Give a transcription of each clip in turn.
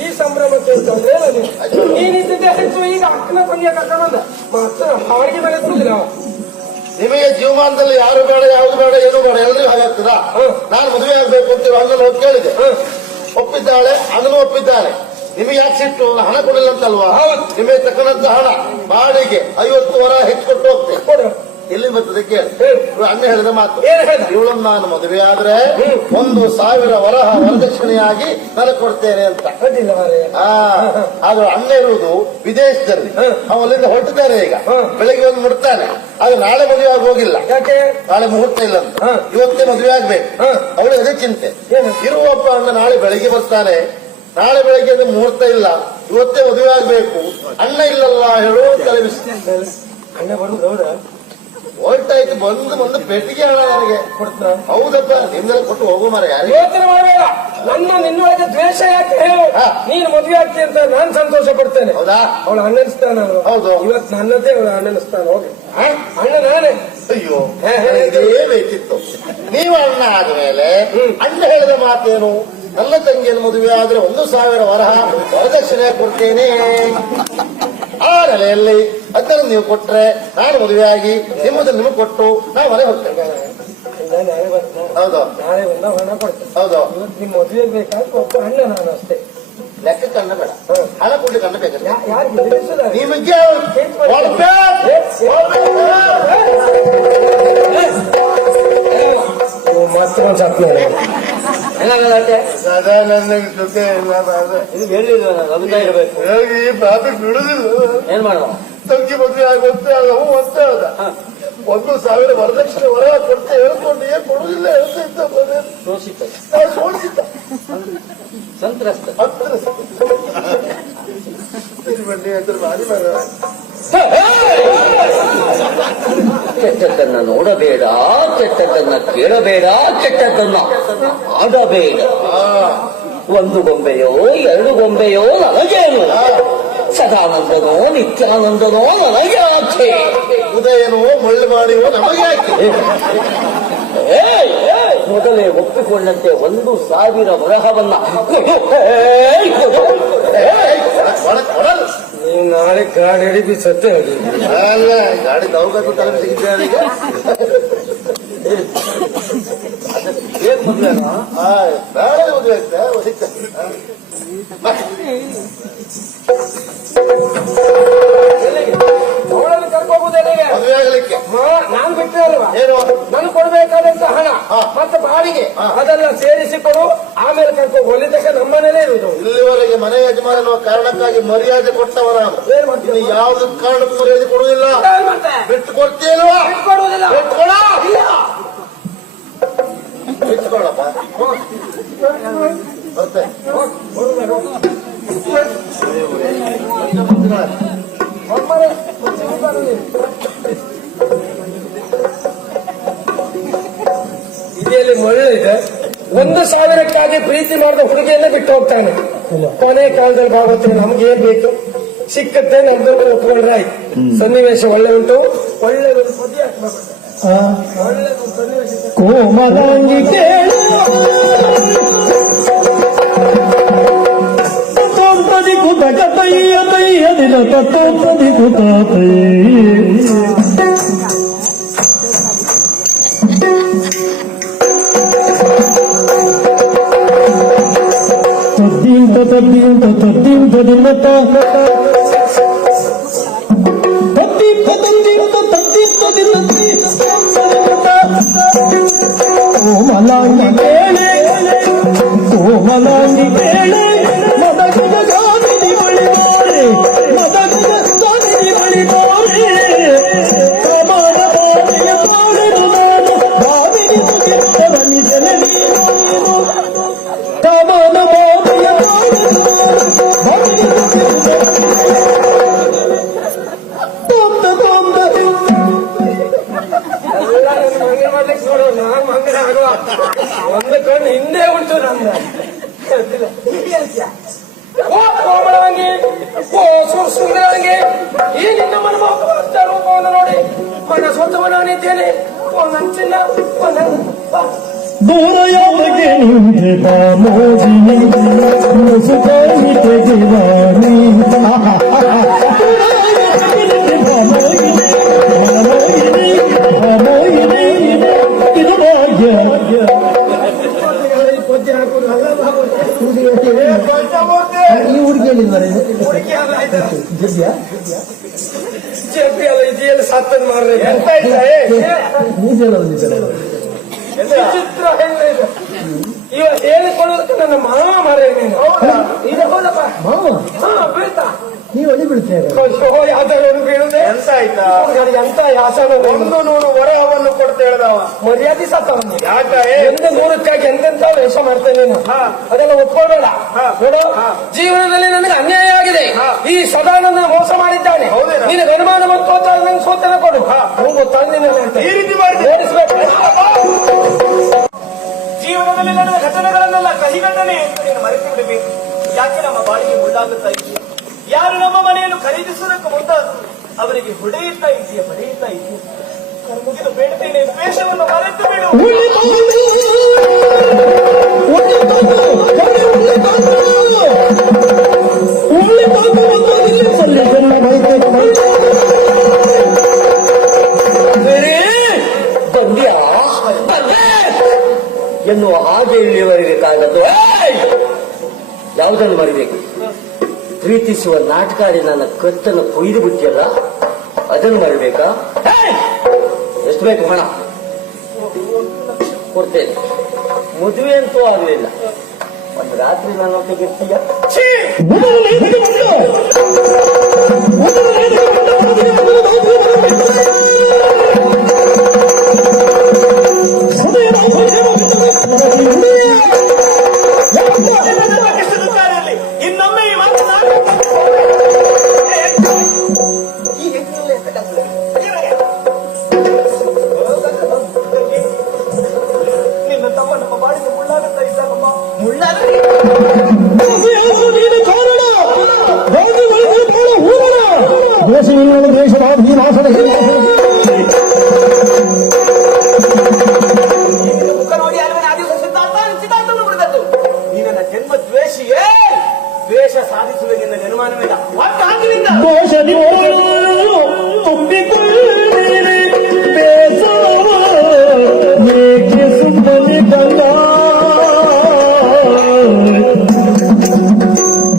ಈ ಸಂಭ್ರಮಕ್ಕೆ ನೀನಿದ್ದೆ ಹೆಚ್ಚು. ಈಗ ಅಕ್ಕನ ತಂಗಿಯ ಕರ್ಕೊಂಡ ಮಾತ್ರ ಹಾಡಿಗೆ ಬೆಳೆಸುವುದಿಲ್ಲ. ನಿಮಗೆ ಜೀವಮಾನದಲ್ಲಿ ಯಾರು ಬೇಡ ಯಾವ್ದು ಬೇಡ ಏನು ಬೇಡ ಎಲ್ಲರಿಗೂ ಹಾಗಾಗ್ತದಾ? ನಾನು ಮದುವೆ ಆಗ್ಬೇಕು ಅಂತ ಅಣ್ಣನ ಹೋಗಿ ಕೇಳಿದೆ, ಒಪ್ಪಿದ್ದಾಳೆ, ಅಣ್ಣನು ಒಪ್ಪಿದ್ದಾಳೆ. ನಿಮಗೆ ಯಾಕೆ ಸಿಟ್ಟು? ಹಣ ಕೊಡಿಲ್ಲ ಅಂತಲ್ವಾ? ನಿಮಗೆ ತಕ್ಕಂತ ಹಣ ಬಾಡಿಗೆ 50 ವರ ಹೆಚ್ಚು ಕೊಟ್ಟು ಹೋಗ್ತೇನೆ. ಎಲ್ಲಿ ಬರ್ತದೆ ಕೇಳಿ. ಅಣ್ಣ ಹೇಳಿದ ಮಾತು, ಇವಳನ್ನು ನಾನು ಮದುವೆ ಆದ್ರೆ 1000 ವರದಕ್ಷಿಣೆಯಾಗಿ ನನಗೆ ಕೊಡ್ತೇನೆ ಅಂತ. ಆದ್ರೆ ಅಣ್ಣ ಇರುವುದು ವಿದೇಶದಲ್ಲಿ, ಅಲ್ಲಿಂದ ಹೊರಟಿದ್ದಾರೆ. ಈಗ ಬೆಳಿಗ್ಗೆ ಒಂದು ಮುಡ್ತಾನೆ, ಆದ್ರೆ ನಾಳೆ ಮದುವೆ ಆಗಿ ಹೋಗಿಲ್ಲ. ನಾಳೆ ಮುಹೂರ್ತ ಇಲ್ಲ ಅಂತ, ಇವತ್ತೇ ಮದುವೆ ಆಗ್ಬೇಕು. ಅವಳು ಅದೇ ಚಿಂತೆ. ಇರುವಪ್ಪ ಅಣ್ಣ ನಾಳೆ ಬೆಳಿಗ್ಗೆ ಬರ್ತಾನೆ, ನಾಳೆ ಬೆಳಿಗ್ಗೆ ಮುಹೂರ್ತ ಇಲ್ಲ, ಇವತ್ತೇ ಮದುವೆ ಆಗ್ಬೇಕು. ಅಣ್ಣ ಇಲ್ಲಲ್ಲ ಹೇಳು ತಲೆಬಿಸಿ. ಅಣ್ಣ ಬರುದು ಹೌದಾ? ಹೊರಟಾಯ್ತು, ಬಂದು ಪೆಟ್ಟಿಗೆ ಹಣ ನನಗೆ ಕೊಡ್ತಾರ. ಹೌದಪ್ಪ, ನಿಮ್ದೆಲ್ಲ ಕೊಟ್ಟು ಹೋಗೋ ಮಾರ. ಯೋಚನೆ ಮಾಡಬೇಡ, ನನ್ನ ನಿನ್ನೊಳಗೆ ದ್ವೇಷ ಯಾಕೆ ಹೇಳು. ನೀನು ಮದುವೆ ಆಗ್ತಿ ಅಂತ ನಾನು ಸಂತೋಷ ಪಡ್ತೇನೆ. ಹೌದಾ? ಅವಳು ಅಣ್ಣನ ಸ್ಥಾನ. ಹೌದು, ಇವತ್ತು ನನ್ನದೇ ಅವಳ ಅಣ್ಣನ ಸ್ಥಾನ. ಹೋಗಿ ಅಣ್ಣ ನಾನೇ. ಅಯ್ಯೋ, ಇದೇ ಬೇಕಿತ್ತು. ನೀವು ಅಣ್ಣ ಆದ್ಮೇಲೆ ಅಣ್ಣ ಹೇಳಿದ ಮಾತೇನು? ನನ್ನ ತಂಗಿಯನ್ನು ಮದುವೆ ಆದ್ರೆ 1000 ವರದಕ್ಷಿಣೆ ಕೊಡ್ತೇನೆ. ಆ ನೆಲೆಯಲ್ಲಿ ಅದನ್ನು ನೀವು ಕೊಟ್ರೆ ನಾನು ಮದುವೆ ಆಗಿ ನಿಮ್ಮದನ್ನು ನಿಮಗೆ ಕೊಟ್ಟು ನಾವು ಮನೆ ಹೋಗ್ತೇವೆ. ಹೌದು, ನಾಳೆ ಒಂದು ಹಣ ಕೊಡ್ತೇನೆ. ಹೌದು, ಇವತ್ತು ನಿಮ್ಮ ಮದುವೆ ಬೇಕಾದ್ರೆ ಒಬ್ಬ ಅಣ್ಣ ನಾನು ಅಷ್ಟೇ. ಲೆಕ್ಕ ಕಣ್ಣ ಬೇಡ, ಹಣ ಕೊಡ್ಲಿಕ್ಕೆ ಕಣ್ಣ ಬೇಕು. ನಿಮಗೆ ಮಾತ್ರ ಸದಾ ನನಗೆ ಸುಖ ಇಲ್ಲ. ಇದು ಹೇಳಿಲ್ವ ನಾನು ಅಭಿಪ್ರಾಯ ಇರಬೇಕು. ಈ ಬಾಬಿಗೆ ಬಿಡುದಿಲ್ಲ. ಏನ್ ಮಾಡುವ? ತಂಗಿ ಮದುವೆ ಆಗುತ್ತೆ ಅವು ಅಂತ ಹೇಳ್ದ. 1000 ವರದಕ್ಷಿಣೆ ವರ ಕೊಡ್ತೆ ಹೇಳ್ಕೊಂಡು ಏನ್ ಕೊಡುದಿಲ್ಲ ಹೇಳ್ತಿದ್ದ. ಸೋಚಿದ್ದ ಸಂತ್ರಸ್ತ ಬನ್ನಿ ಅಂತ ಭಾರಿ ಮರ. ಕೆಟ್ಟದ್ದನ್ನ ನೋಡಬೇಡ, ಕೆಟ್ಟದ್ದನ್ನ ಕೇಳಬೇಡ, ಕೆಟ್ಟದ್ದನ್ನ ಆಡಬೇಡ. ಒಂದು ಗೊಂಬೆಯೋ 2 ಗೊಂಬೆಯೋ ನನಗೇನು, ಸದಾನಂದನೋ ನಿತ್ಯಾನಂದನೋ ನನಗೆ ಆಚೆ, ಉದಯನೋ ಮಳ್ಳು ಮಾಡಿಯೋ ನಮಗೆ ಆಚೆ. ಮೊದಲೇ ಒಪ್ಪಿಕೊಂಡಂತೆ 1000 ವರಹವನ್ನ ನೀವು ನಾಳೆ ಗಾಡಿ ಹಿಡಿದು ಸತ್ತೆ ಹೋಗಿ. ಅಲ್ಲ, ಗಾಡಿ ದೌಗಟ್ಟು ತಲೆ ಸಿಗಿದ್ದಾರೆ. ಈಗ ಬೇಡ ಮದುವೆ ಅವಳನ್ನು ಕರ್ಕೋಗುವುದೇನಿಗೆ ಮದುವೆ ಆಗಲಿಕ್ಕೆ ನಾನು ಬಿಟ್ಟೆ ಅಲ್ವಾ? ಏನು ನಾನು ಕೊಡ್ಬೇಕಾದಂತ ಹಣ ಮತ್ತೆ ಬಾಡಿಗೆ ಅದೆಲ್ಲ ಸೇರಿಸಿಕೊಡು, ಆಮೇಲೆ ಕರ್ಕೊ. ಒಲಿ ತಕ್ಕ ನಮ್ಮನೇಲೇ ಇರುವುದು. ಇಲ್ಲಿವರೆಗೆ ಮನೆ ಯಜಮಾನ ಅನ್ನುವ ಕಾರಣಕ್ಕಾಗಿ ಮರ್ಯಾದೆ ಕೊಟ್ಟವ ನಾನು. ಏನ್ ಮಾಡ್ತೀನಿ? ಯಾವ್ದು ಕಾರಣಕ್ಕೂ ಮರ್ಯಾದೆ ಕೊಡುವುದಿಲ್ಲ. ಬಿಟ್ಟು ಕೊಡ್ತೀಲ್ವಾ? ಕೊಡುವುದಿಲ್ಲ. ಬಿಟ್ಕೊಳ್ಳಪ್ಪ ಮತ್ತೆ ಇದೆಯಲ್ಲಿ ಮಳೆ ಇದೆ. 1000ಕ್ಕಾಗಿ ಪ್ರೀತಿ ಮಾಡಿದ ಹುಡುಗಿಯನ್ನ ಬಿಟ್ಟು ಹೋಗ್ತಾನೆ. ಕೊನೆ ಕಾಲದಲ್ಲಿ ಭಾಗವತ ನಮ್ಗೆ ಏನ್ ಬೇಕು ಸಿಕ್ಕತ್ತೆ, ನಮ್ದು ಒಪ್ಕೊಂಡ್ರೆ ಆಯ್ತು. ಸನ್ನಿವೇಶ ಒಳ್ಳೆ ಉಂಟು, ಒಳ್ಳೆ ಒಂದು ಮದುವೆ ಒಳ್ಳೆ ಒಂದು ಸನ್ನಿವೇಶ. ಕೋಮಲಾಂಗಿ ಕೇಳು ತೋಂಪದಿ ಕುತಕ ತಯ್ಯ ತಯ್ಯ ದಿನ ತೋಂಪದಿ ಕುತ ತದ್ದಿಂತ ಕೋಮಲಾಂಗಿ ಕೇಳೆ ಕೋಮಲಾಂಗಿ ಕೇಳೆ ಮದಗದ ಗಾಮಿನಿ ಬಳಿ ನೋಡೆ ಮದಗದ ಸ್ವಾಮಿನಿ ಬಳಿ ನೋಡೆ ಸಮಾನ ಬಾವಿಯ ತೋಳೆದು ನಾನು ಬಾವಿಗೆ ಮುಗಿಯುತ್ತವನಿ ಜನನಿ ಸಮಾನ ಬಾವಿಯ ತೋಳೆದು ನಾನು ಬಾವಿಗೆ ಒಂದು ಕಣ್ಣು ಹಿಂದೆ ಉಂಟು ನನ್ನ. ಓ ಕೋಮಳಂಗಿ, ಓ ಸುಂದರಂಗಿ, ಈ ನಿನ್ನ ಮನಮೋಹಕ ರೂಪವನ್ನು ನೋಡಿ ಮನ ಸ್ವತಃವನಿದ್ದೇನೆ. ಓ ನನ್ನ ಚಿನ್ನ, ಓ ನನ್ನ ದೂರ ಯಾವಗೆ ನಿಂತೆ ಮೋಜಿನಿ ಸುಖಾಯಿತೆ ದಿವಾನಿ ಇದು ಭಾಗ್ಯ ಪದ್ಯ ಹಾಕುದು ಅಲ್ಲ ಈ ಹುಡುಗಿ ಹೇಳಿದ್ವರೆ ಜೆಪಿ ಅಲ್ಲ ಇದೆಯಲ್ಲ ಸತ್ತನ್ ಮಾರ್ರೆ ಎಂತ ನೀಜೆಲ್ಲ ಬಂದಿದ್ದಾರೆ ವಿಚಿತ್ರ ಹೆಣ್ಣು ಇದು. ಇವ ಹೇಳಿಕೊಳ್ಳೋದಕ್ಕೆ ನನ್ನ ಮಾವ ಮಾರೇ ನೀನು ಇದು ಹೌದಪ್ಪ ಮಾವ ಹಾ ಬೀಳ್ತಾ ನೀವು ಅಡಿ ಬೀಳ್ತೇವೆ ಯಾವ್ದಾರು ಬೀಳುದೆ ಎಂತ ಆಯ್ತಾ ಎಂತ ಯಾಸನ 100 ವರಹವನ್ನು ಕೊಡ್ತಾ ಹೇಳ್ದವ ಮರ್ಯಾದೆ ಸತ್ತವನು ಯಾಕ ಎಂತ ನೂರಕ್ಕಾಗಿ ಎಂತೆಂತ ವೇಷ ಮಾಡ್ತೇನೆ ನೀನು ಅದೆಲ್ಲ ಒಪ್ಕೊಳ್ಬೇಡ ನೋಡು ಜೀವನದಲ್ಲಿ ನನಗೆ ಅನ್ಯಾಯ ಆಗಿದೆ ಈ ಸದಾ ನನ್ನ ಮೋಸ ಮಾಡಿದ್ದಾನೆ ಹೌದೇನಾ? ನಿನಗೆ ಅನುಮಾನ ಬಂತು ಅಂತ ನಂಗೆ ಸೋತನ ಕೊಡು ನಂಗೆ ಗೊತ್ತಾಗ್ಲಿಲ್ಲ ಅಂತ ಈ ರೀತಿ ಮಾಡಿದ್ರೆ ಓಡಿಸ್ಬೇಕು ಜೀವನದಲ್ಲಿ ನಡೆದ ಘಟನೆಗಳನ್ನೆಲ್ಲ ಕಹಿಘಟನೆ ಎಂದು ನೀನು ಮರೆತು ಬಿಡಬೇಕು. ಯಾಕೆ ನಮ್ಮ ಬಾಳಿಗೆ ಮುಳ್ಳಾಗುತ್ತಾ ಇದೆಯಾ? ಯಾರು ನಮ್ಮ ಮನೆಯನ್ನು ಖರೀದಿಸುವುದಕ್ಕೆ ಮುಂದಾದ್ರು ಅವರಿಗೆ ಹೊಡೆಯುತ್ತಾ ಇದೆಯಾ, ಬಡಿಯುತ್ತಾ ಇದೆಯಾ? ಮುಗಿದು ಬೇಡ್ತೇನೆ, ದ್ವೇಷವನ್ನು ಮರೆತು ಬಿಡು. ಬಂದ್ಯಾ ಎನ್ನುವ ಹಾಗೆ ಇಲ್ಲಿಯವರೆಗೆ ಕಾದದ್ದು ಯಾವುದನ್ನು ಮರಿಬೇಕು? ಪ್ರೀತಿಸುವ ನಾಟಕಾರಿ ನನ್ನ ಕತ್ತನ್ನು ಕೊಯ್ದು ಬಿಟ್ಟಿಯಲ್ಲ, ಅದನ್ನು ಮರಿಬೇಕಾ? ಎಷ್ಟು ಬೇಕು ಹಣ ಕೊಡ್ತೇನೆ. ಮದುವೆ ಅಂತೂ ಆಗಲಿಲ್ಲ, ಒಂದು ರಾತ್ರಿ ನನ್ನೊಟ್ಟಿಗೆ ಇರ್ತೀಯ? ಪಾಕಿಸ್ತಾನದಲ್ಲಿ ಇನ್ನೊಮ್ಮೆ ಈ ಮಾತು ಈ ಹೆಣ್ಣಿನಲ್ಲೇ ನಿನ್ನ ತಮ್ಮ ನಮ್ಮ ಬಾಡಿಗೆ ಮುಳ್ಳಾಗುತ್ತಾ ಇದ್ದಾನಮ್ಮ. ಮುಳ್ಳಾಗಲಿ ದೇಶವಿಲ್ಲದ ದೇಶದ ಈ ಮಾಸದ ನಿನ್ನ ಮುಖ ನೋಡಿ ಅಲ್ವೇ ಆ ದಿವಸ ಸಿದ್ಧಾಂತವನ್ನು ಬಿಡದದ್ದು. ನೀ ನನ್ನ ಜನ್ಮ ದ್ವೇಷಿಯೇ. ದ್ವೇಷ ಸಾಧಿಸುವ ನಿನ್ನ ಜನ್ಮಾನವಿಲ್ಲ. ಒಟ್ಟಾಗಿನಿಂದ ದೋಷದಿ ತುಂಬಿಕೊಳ್ಳಿರಿ ಬೇಸವ ಏಕೆ ಸುಮ್ಮನೆ ಕಂದ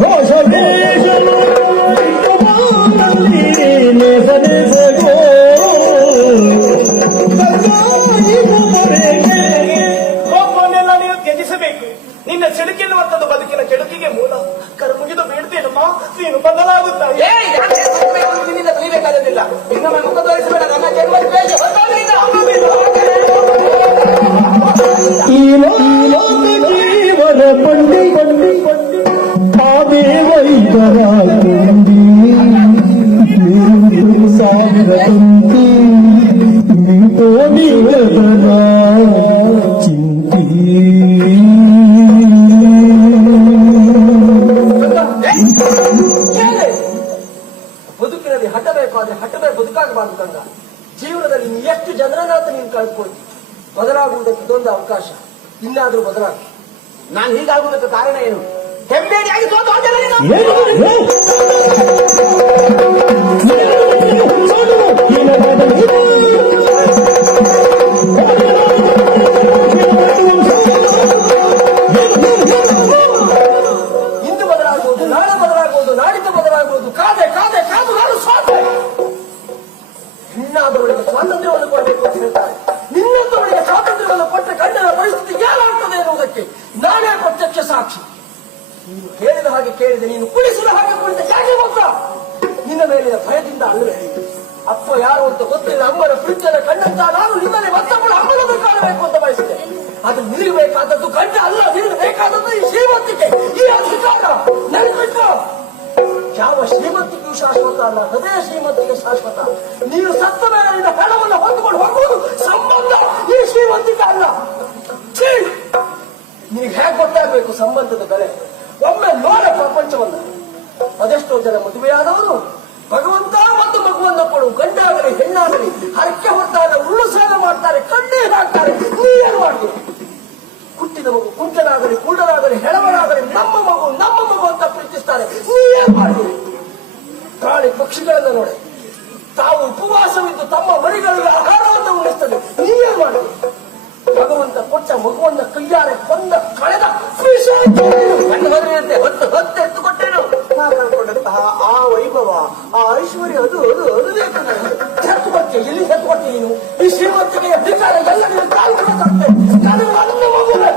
ದೋಷ ದೇಶನು ನೆಸನೆಸಗೋ ಕೋಪವನ್ನೆಲ್ಲ ನೀನು ತ್ಯಜಿಸಬೇಕು. ನಿನ್ನ ಚೆಡುಕೆನ್ನುವಂಥದ್ದು ಬದುಕಿನ ಕೆಡುಕಿಗೆ ಮೂಲ. ಕರು ಮುಗಿದು ಬೀಳ್ತೇನಮ್ಮ, ನೀನು ಬದಲಾಗುತ್ತಾ. ನಿನ್ನಿಂದ ಕಲಿಬೇಕಾದದಿಲ್ಲ. ಇನ್ನೊಮ್ಮೆ ಮುಖ ತೋರಿಸಬೇಡ. ನನ್ನ ಜನ್ಮ ದ್ವೇಷ ಈ ಲೋಕ ಜೀವನ ಬಂಡಿ ಬಂಡಿ ತಾವೇ ವೈದ್ಯರ ತುಂಬಿ ಸಾವಿರ ತಂತಿ ನಿಂತೋ ನಿಗದನ ಚಿಂತಿ ಬದುಕಿನಲ್ಲಿ ಹಠಬೇಕಾದ್ರೆ ಹಠವೇ ಬದುಕಾಗಬಾರದು ಕಂದ. ಜೀವನದಲ್ಲಿ ನೀನು ಎಷ್ಟು ಜನರನ್ನಾತ ನೀನು ಕಳೆದುಕೊಳ್ತಿ. ಬದಲಾಗುವುದಕ್ಕೆ ಇದೊಂದು ಅವಕಾಶ. ಇನ್ನಾದ್ರೂ ಬದಲಾಗ. ನಾನು ಹೀಗಾಗುವುದಕ್ಕೆ ಕಾರಣ ಏನು? ಹೆಮ್ಮೆಯಾಗಿ ಸೋತು ಹೋದೆಲ್ಲ ನೀನು. ಇಂದು ಬದಲಾಗುವುದು, ನಾಳೆ ಬದಲಾಗುವುದು, ನಾಡಿದ್ದು ಬದಲಾಗುವುದು. ಕಾದೆ ಕಾದೆ ಕಾದು ನಾನು ಸೋತೆ. ಹೆಣ್ಣಾದವಳಿಗೆ ಸ್ವಾತಂತ್ರ್ಯವನ್ನು ಕೊಡಬೇಕು ಅಂತ ಹೇಳ್ತಾರೆ. ನಿನ್ನೊಂದವಳಿಗೆ ಸ್ವಾತಂತ್ರ್ಯವನ್ನು ಕೊಟ್ಟರೆ ಗಂಡನ ಪರಿಸ್ಥಿತಿ ಏನಾಗ್ತದೆ ಎನ್ನುವುದಕ್ಕೆ ನಾನೇ ಪ್ರತ್ಯಕ್ಷ ಸಾಕ್ಷಿ. ನೀನು ಕೇಳಿದ ಹಾಗೆ ಕೇಳಿದೆ, ನೀನು ಕುಳಿಸಿದ ಹಾಗೆ ಕುಳಿತ. ಯಾಕೆ ಗೊತ್ತಾ? ನಿನ್ನ ಮೇಲಿನ ಭಯದಿಂದ ಅಲ್ಲವೇ. ಅಪ್ಪ ಯಾರು ಅಂತ ಗೊತ್ತಿಲ್ಲ ಅಮ್ಮನ ಪ್ರೀತಿಯನ್ನು ಕಂಡಂತ ನಾನು ನಿನ್ನಲ್ಲಿ ಮತ್ತೊಬ್ಬಳ ಅಮ್ಮನನ್ನು ಕಾಣಬೇಕು ಅಂತ ಬಯಸಿದೆ. ಅದು ನಿನಗೆ ಬೇಕಾದದ್ದು ಗಂಡ ಅಲ್ಲ, ನಿನಗೆ ಬೇಕಾದದ್ದು ಈ ಶ್ರೀಮಂತಿಕೆ, ಈ ಅಧಿಕಾರ. ನೆನಪಿಟ್ಟು, ಯಾವ ಶ್ರೀಮಂತಿಕೆಯೂ ಶಾಶ್ವತ ಅಲ್ಲ, ಹೃದಯ ಶ್ರೀಮಂತಿಗೆ ಶಾಶ್ವತ. ನೀನು ಸತ್ತ ಮೇಲೆ ನಿನ್ನ ಹಣವನ್ನು ಹೊಂದಿಕೊಂಡು ಹೋಗುವುದು ಸಂಬಂಧ, ಈ ಶ್ರೀಮಂತಿಕೆ ಅಲ್ಲ. ಛೀ! ನಿನಗೆ ಹೇಗೆ ಗೊತ್ತಾಗಬೇಕು ಸಂಬಂಧದ ಬೆಲೆ? ಒಮ್ಮೆ ನೋಡ ಪ್ರಪಂಚವನ್ನು. ಅದೆಷ್ಟೋ ಜನ ಮದುವೆಯಾದವರು ಭಗವಂತ ಮತ್ತು ಮಗುವನ್ನು ಕೊಡು, ಗಂಡಾಗಲಿ ಹೆಣ್ಣಾಗಲಿ ಹರಕೆ ಹೊತ್ತಾಗ ಉರುಳು ಸಾಲ ಮಾಡ್ತಾರೆ, ಕಣ್ಣೀರು ಹಾಕ್ತಾರೆ. ನೀ ಏನು ಮಾಡ್ತೀವಿ? ಹುಟ್ಟಿದ ಮಗು ಕುಂಟನಾಗಲಿ ಕುಳ್ಳನಾಗಲಿ ಹೆಳವನಾಗಲಿ ನಮ್ಮ ಮಗು ಪಕ್ಷಿಗಳನ್ನ ನೋಡಿ, ತಾವು ಉಪವಾಸವಿದ್ದು ತಮ್ಮ ಮರಿಗಳಿಗೆ ಆಹಾರವನ್ನು ಉಣಿಸ್ತದೆ. ನೀವೇನ್ ಮಾಡಿ ಭಗವಂತ ಕೊಟ್ಟ ಮಗುವನ್ನ ಕೈಯಾರೆ ಬಂದ ಕಳೆದ ಕಣ್ಣು ಹೋದ್ರಂತೆ ಹೊತ್ತು ಹೊತ್ತು ಎತ್ತುಕೊಟ್ಟೇನು. ಕಳ್ಕೊಂಡಂತಹ ಆ ವೈಭವ, ಆ ಐಶ್ವರ್ಯ ಅದು ಬೇಕು ನನಗೆ. ಹೆತ್ತುಕೊಟ್ಟೆ, ಎಲ್ಲಿ ಹೆತ್ತುಕೊಟ್ಟೆ ನೀನು? ಈ ಶ್ರೀಮಂತಿಕೆಯ ಅಧಿಕಾರ ಎಲ್ಲ ನೀನು ಕಾಲು ಕೊಡೋದಾಗ್ತದೆ. ನಾನು ನನ್ನ ಮಗುವೆ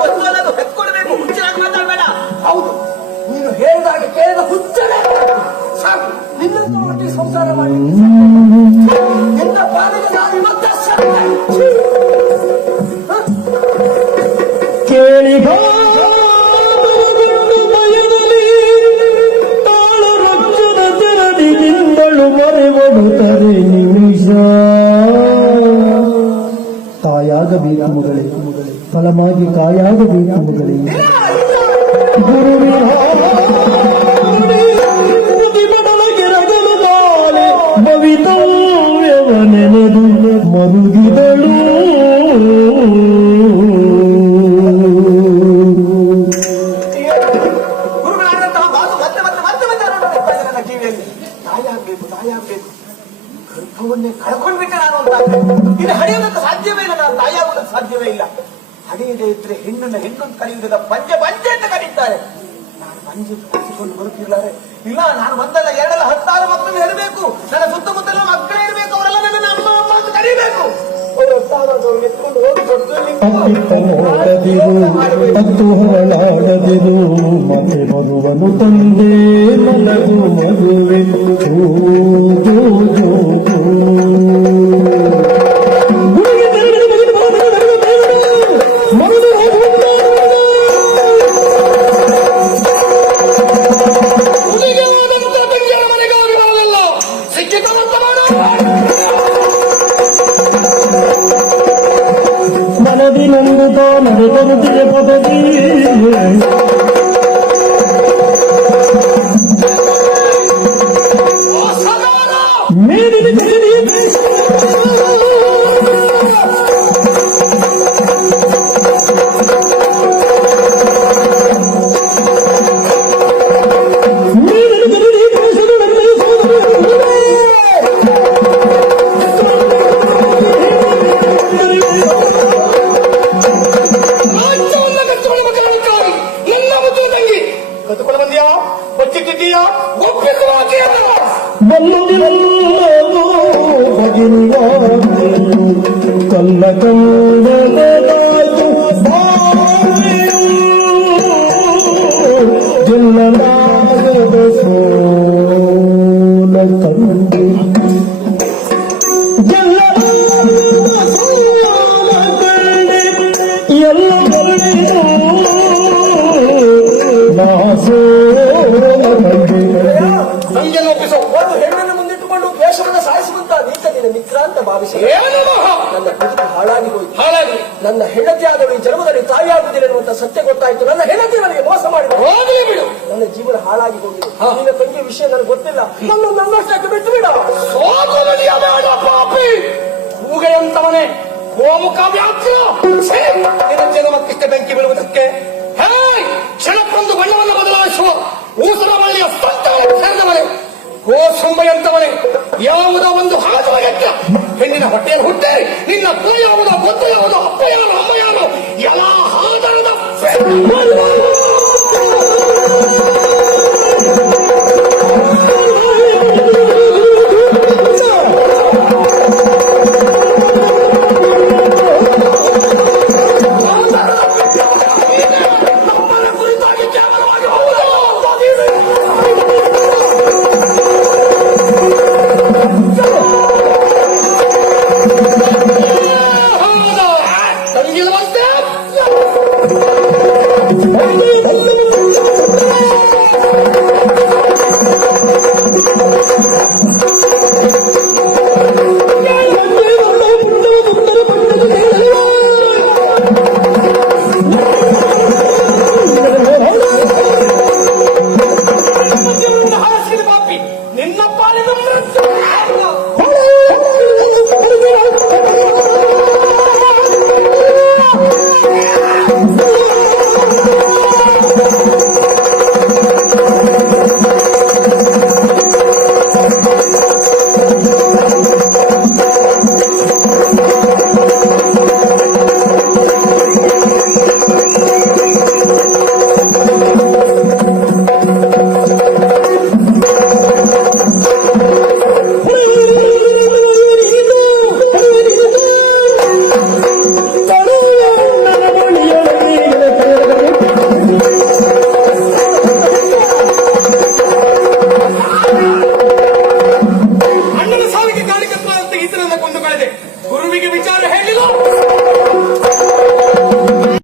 ಗೊತ್ತು ಅನ್ನೋದು ಹೆತ್ಕೊಳ್ಬೇಕು. ಹುಚ್ಚಾಗಿ ಮಾತಾಡ್ಬೇಡ. ಹೌದು, ನೀನು ಹೇಳಿದಾಗ ಕೇಳಿದ ಹುಚ್ಚನೆ ಸಾಕು. ನಿನ್ನಂತ ಒಟ್ಟಿಗೆ ಸಂಸಾರ ಮಾಡಿ ನಿನ್ನ ಪಾಲಿಗೆ ನಾನು ಇವತ್ತೇ ಕೇಳಿಗ ಮಯದಲ್ಲಿ ತಾಳ ರಕ್ಷದ ತೆರದಿನಿಂದಳು ಮರೆಬಡುತ್ತದೆ ನಿಮಿಷ. ತಾಯಾಗಬೇಕು ಮಗಳೇ, ಫಲವಾಗಿ ಕಾಯಾಗಬೇಕು ಮಗಳೇ. ಗುರುವಿನ ಪ್ರತಿಭಟನೆಗೆ ರಗಲು ಬಾಲೆ ಭವಿತವ್ಯವನೆನೆದು ಮರುಗಿದಳು. ಗುರುಗಳಾದಂತಹ ಮಾತು ಮತ್ತೆ ಮತ್ತೆ ಮತ್ತೆ ಮತ್ತೆ ನನ್ನ ಕಿವಿಯಲ್ಲಿ. ತಾಯಾಗಬೇಕು, ತಾಯಾಗಬೇಕು. ಗರ್ಭವನ್ನೇ ಕಳ್ಕೊಂಡ್ಬಿಟ್ಟೆ ನಾನು ಅಂತ. ಇದು ಹಡೆಯೋದಕ್ಕೆ ಸಾಧ್ಯವೇ ಇಲ್ಲ. ನಾನು ತಾಯಾಗೋದಕ್ಕೆ ಸಾಧ್ಯವೇ ಇಲ್ಲ. ಹಡೆಯದೇ ಇದ್ರೆ ಹೆಣ್ಣನ್ನು ಹೆಣ್ಣನ್ನು ಕರೆಯುವುದಲ್ಲ, ಪಂಚೆ ಪಂಚೆ ಅಂತ ಕರೀತಾರೆ. ನಾನು ಪಂಚೆ ಕರೆಸಿಕೊಂಡು ಬರುತ್ತಿದ್ದಾರೆ. ಇಲ್ಲ, ನಾನು ಒಂದಲ್ಲ ಎರಡಲ್ಲ 10 ಮಕ್ಕಳು ಇರಬೇಕು. ನನ್ನ ಸುತ್ತಮುತ್ತಲ ಮಕ್ಕಳೇ ಇರಬೇಕು. ಅವರೆಲ್ಲ ನನ್ನ ಅಮ್ಮ ಅಮ್ಮ ಅಂತ ಕರೀಬೇಕು. ಎತ್ಕೊಂಡು ಹೋಗಿ ನೋಡದಿರು ಹತ್ತು ಹೊರಳಾಡದಿರು ಮತ್ತೆ ಮಗುವನು ತಂದೆ ಮಲಗು ಮಗುವೆ. ಮನದಿ ನಂದುತ ನಡೆದರುತ್ತಿದೆ ಪದವಿ ಮೇಲಿನ ಕತ್ತುಕೊಂಡು ಬಂದಿಯಾ, ಬಚ್ಚಿಟ್ಟಿದ್ದೀಯಾ, ಬಲ್ಲದಿರಲ್ಲೋ ಭಗಿನಿವಾಗ್ಯನು ಕಲ್ಲ ಕಂಡದಾಯ್ತು ಗೆಲ್ಲಲಾಗದ ಸೋಲ ಕಂಡು ಗೆಲ್ಲಲಾಗದ ಸೋಲ ಕಂಡೆ ಎಲ್ಲ ಬರಲಿದು ನಮ್ಗೆಲ್ಲ ಒಪ್ಪಿಸೋ. ಒಂದು ಹೆಣ್ಣನ್ನು ಮುಂದಿಟ್ಟುಕೊಂಡು ದ್ವೇಷವನ್ನು ಸಾಯಿಸುವಂತ ನೀತ ನಿನ್ನ ಮಿತ್ರ ಅಂತ ಭಾವಿಸಿ ನನ್ನ ಬದುಕು ಹಾಳಾಗಿ ಹೋಯಿತು. ಹಾಳಾಗಿ ನನ್ನ ಹೆಂಡತಿ ಆದಳು ಈ ಜನ್ಮದಲ್ಲಿ ತಾಯಿಯಾಗುವುದಿಲ್ಲ ಎನ್ನುವಂತ ಸತ್ಯ ಗೊತ್ತಾಯ್ತು. ನನ್ನ ಹೆಂಡತಿ ನನಗೆ ಮೋಸ ಮಾಡಿದ. ಹೋಗಲೇ ಬಿಡು. ನನ್ನ ಜೀವನ ಹಾಳಾಗಿ ಹೋಗಿದೆ. ನಿನ್ನ ತಂಗಿಯ ವಿಷಯ ನನಗೆ ಗೊತ್ತಿಲ್ಲ. ನನ್ನಷ್ಟಕ್ಕೆ ಬಿಟ್ಟು ಬಿಡ. ಸೋಗುವುದಿಯ ಬೇಡ ಪಾಪಿ, ಕೂಗೆಯಂತವನೇ ಗೋಮುಖವ್ಯಾಪ್ತ. ನಿನ್ನ ಜನ್ಮಕ್ಕಿಷ್ಟ ಬೆಂಕಿ ಬೀಳುವುದಕ್ಕೆ ಕ್ಷಣಕ್ಕೊಂದು ಬಣ್ಣವನ್ನು ಬದಲಾಯಿಸುವ ಊಸರ ಬಳ್ಳಿಯ ಸಂತಾನಕ್ಕೆ ಸೇರಿದವನೇ, ಗೋಸುಂಬೆಯಂತವನೇ, ಯಾವುದೋ ಒಂದು ಹಾಜರಾಗತ್ತ ಹೆಣ್ಣಿನ ಹೊಟ್ಟೆಯನ್ನು ಹುಟ್ಟೆ ನಿನ್ನ ಗುರಿ ಯಾವುದೋ ಗೊತ್ತು ಯಾವುದೋ ಅಪ್ಪ ಯಾರು ಅಮ್ಮ ಯಾರು ಎಲ್ಲ ಹಾದರದ ತಂಗಿರುವಂತೆ